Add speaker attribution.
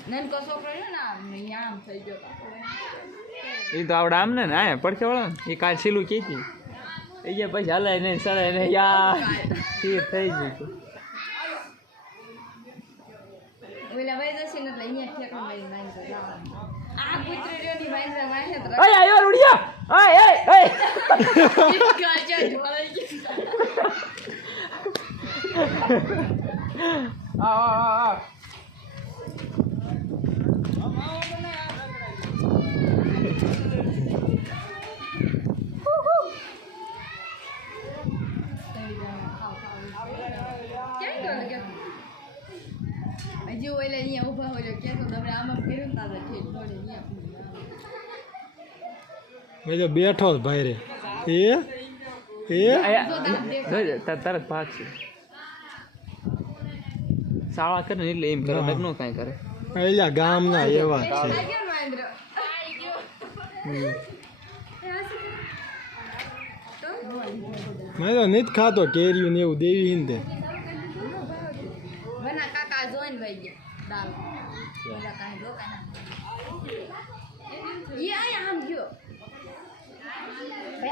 Speaker 1: નનકો છોકરો છે ને અહીંયા આમ થઈ ગયો
Speaker 2: એ તો આવડે આમ ને આ પડખે વાળો એ કાલ સીલું કીધી એ ગયા પછી હલાય નહીં સળાય નહીં યાર થઈ ગયું
Speaker 1: ઓલા ભાઈ જશે ને એટલે અહીંયા ઠેકો લઈને બાંધો આ કૂતરીઓની બાંધરા વાહે તો
Speaker 2: અય આયો ઉડિયા અય અય અય
Speaker 1: ગાજો ઢોળાઈ ગયો
Speaker 2: આ
Speaker 1: હજી ઓલે અહીંયા ઊભા હોય કે તો તમે આમાં કર્યું ને તારે ઠીક થોડી અહીંયા
Speaker 3: મેં તો બેઠો જ ભાઈ રે
Speaker 2: તરત ભાગ છે શાળા કરે ને એટલે એમ કરે લગ્ન કાંઈ કરે
Speaker 3: અહીંયા ગામના એવા છે મેં તો નથી ખાતો કેરીયું ને એવું દેવી ને
Speaker 1: બના કાકા જોઈને ભાઈ ગયા દાલ ઓલા કાંઈ રોકાના ઈ આયા આમ ગયો